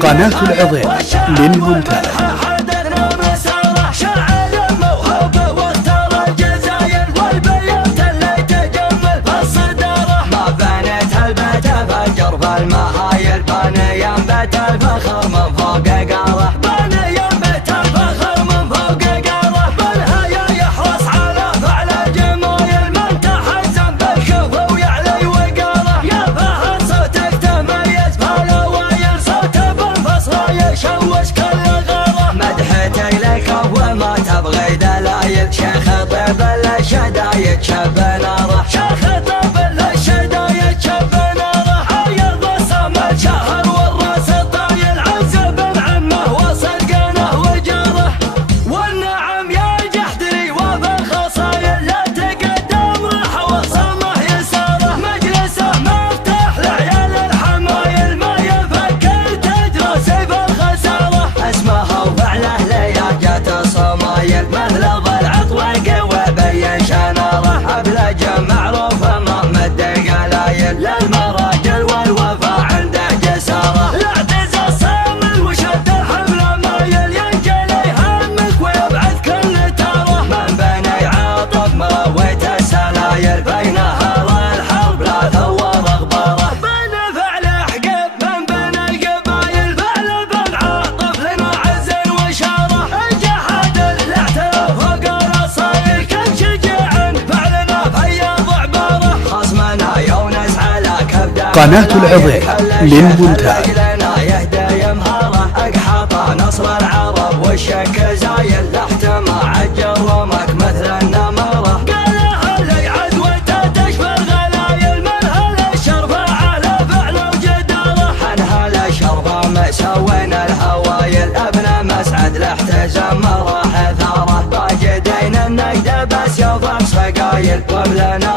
قناة العظيم للمونتاج. المهايل باني ينبت الفخر من فوق قاره، باني ينبت الفخر من فوق قاره، بالهيا يحرص على فعل الجمايل من تحزن بالكفو ويعلي وقاره. يا فهد صوتك تميز فالأوايل، صوته بالفصل يشوش كل غاره. مدحتي لك وما تبغي دلايل، شيخ طيب الشدايد شب ناره، شيخ طيب الشدايد شب ناره. شهر والراس الطايل عزب عمه وصدقانه وجاره، والنعم يا الجحدري وفي الخصايل لا تقدم راح وصمه يساره. مجلسه مفتاح لعيال الحمايل ما يفكر تجرى سيف الخساره. اسمها وفعله لياقة الصمايل مثل ضلع طويق وبين شناره. ابلج معروف ما مد قلايل للمراجل والوفاء بينها والحرب لا ثور غباره. بين فعل حقب من بين القبايل، فعل بن عاطف لنا عز وشاره. الجحد الاعتراف فوق الاصايل كان شجاع فعلنا فياض عباره. خصمنا يونس على كبده قناة العظيم للمونتاج. لنا يهدى يمهاره. اقحاط نصر العرب والشك زايل لاحتمى عجل ومك مثل النمره. سوينا الهوايل ابنى مسعد لاحتزم مراح ثاره. باجدين النقد بس يضرب سقايل وبلنا